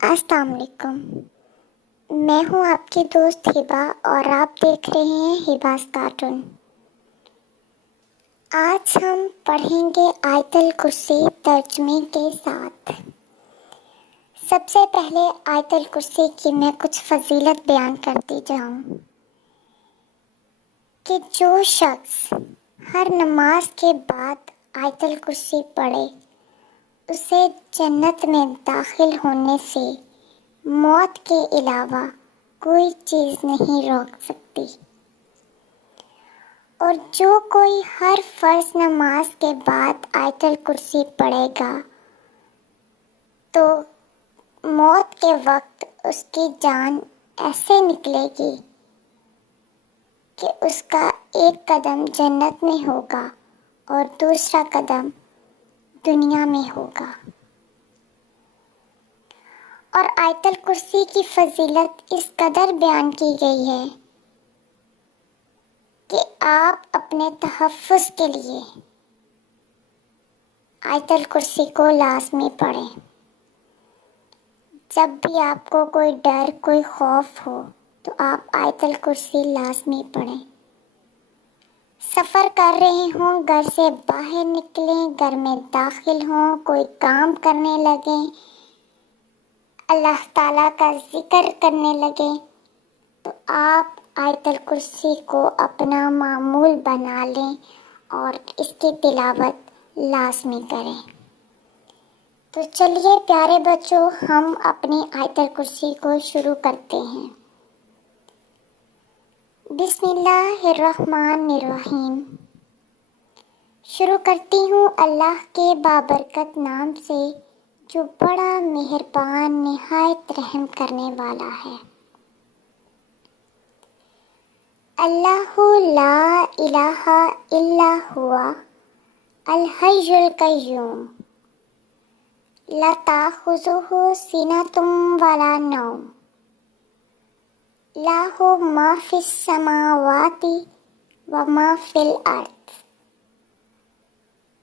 السلام علیکم، میں ہوں آپ کی دوست ہبا اور آپ دیکھ رہے ہیں ہباز کارٹون۔ آج ہم پڑھیں گے آیت الکرسی ترجمے کے ساتھ۔ سب سے پہلے آیت الکرسی کی میں کچھ فضیلت بیان کرتی جاؤں کہ جو شخص ہر نماز کے بعد آیت الکرسی پڑھے اسے جنت میں داخل ہونے سے موت کے علاوہ کوئی چیز نہیں روک سکتی، اور جو کوئی ہر فرض نماز کے بعد آیت الکرسی پڑھے گا تو موت کے وقت اس کی جان ایسے نکلے گی کہ اس کا ایک قدم جنت میں ہوگا اور دوسرا قدم دنیا میں ہوگا۔ اور آیت الکرسی کی فضیلت اس قدر بیان کی گئی ہے کہ آپ اپنے تحفظ کے لیے آیت الکرسی کو لازمی پڑھیں۔ جب بھی آپ کو کوئی ڈر، کوئی خوف ہو تو آپ آیت الکرسی لازمی پڑھیں۔ سفر کر رہے ہوں، گھر سے باہر نکلیں، گھر میں داخل ہوں، کوئی کام کرنے لگیں، اللہ تعالیٰ کا ذکر کرنے لگیں تو آپ آیت الکرسی کو اپنا معمول بنا لیں اور اس کی تلاوت لازمی کریں۔ تو چلیے پیارے بچوں، ہم اپنی آیت الکرسی کو شروع کرتے ہیں۔ بسم اللہ الرحمن الرحیم۔ شروع کرتی ہوں اللہ کے بابرکت نام سے جو بڑا مہربان نہایت رحم کرنے والا ہے۔ اللہ لا الہ الا ہوا الحی القیوم لا تأخذہ سنۃ ولا نوم لہ ما فی السماوات وما فی الارض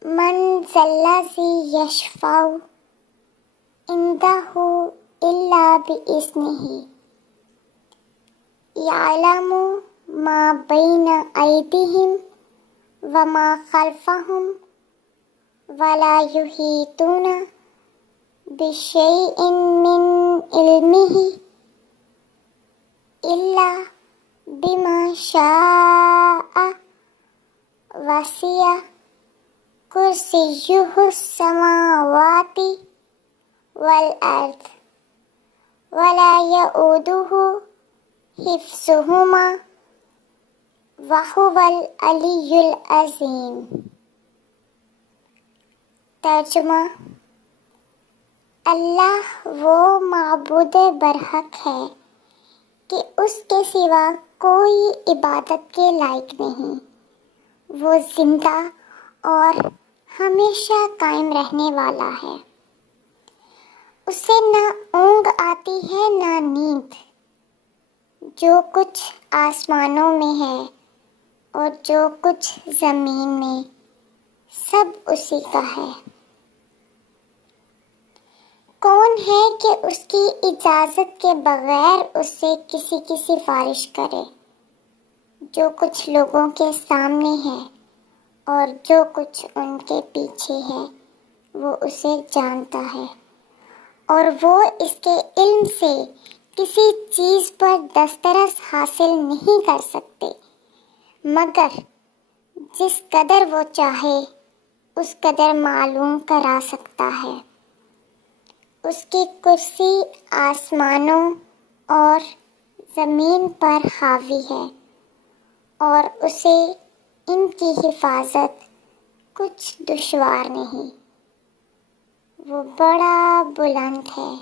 من ذا الذی یشفع عندہ الا بإذنہ یعلم ما بین ایدیہم وما خلفہم ولا یحیطون بشیء من علمہ الا بما شاء وسع کرسیہ السماوات والارض ولا یؤودہ حفظہما وہو العلی العظیم۔ ترجمہ: اللہ وہ معبود برحق ہے کہ اس کے سوا کوئی عبادت کے لائق نہیں۔ وہ زندہ اور ہمیشہ قائم رہنے والا ہے۔ اسے نہ اونگ آتی ہے نہ نیند۔ جو کچھ آسمانوں میں ہے اور جو کچھ زمین میں، سب اسی کا ہے۔ کون ہے کہ اس کی اجازت کے بغیر اس سے کسی کی سفارش کرے؟ جو کچھ لوگوں کے سامنے ہے اور جو کچھ ان کے پیچھے ہے وہ اسے جانتا ہے، اور وہ اس کے علم سے کسی چیز پر دسترس حاصل نہیں کر سکتے مگر جس قدر وہ چاہے اس قدر معلوم کرا سکتا ہے۔ اس کی کرسی آسمانوں اور زمین پر حاوی ہے، اور اسے ان کی حفاظت کچھ دشوار نہیں۔ وہ بڑا بلند ہے،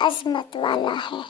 عظمت والا ہے۔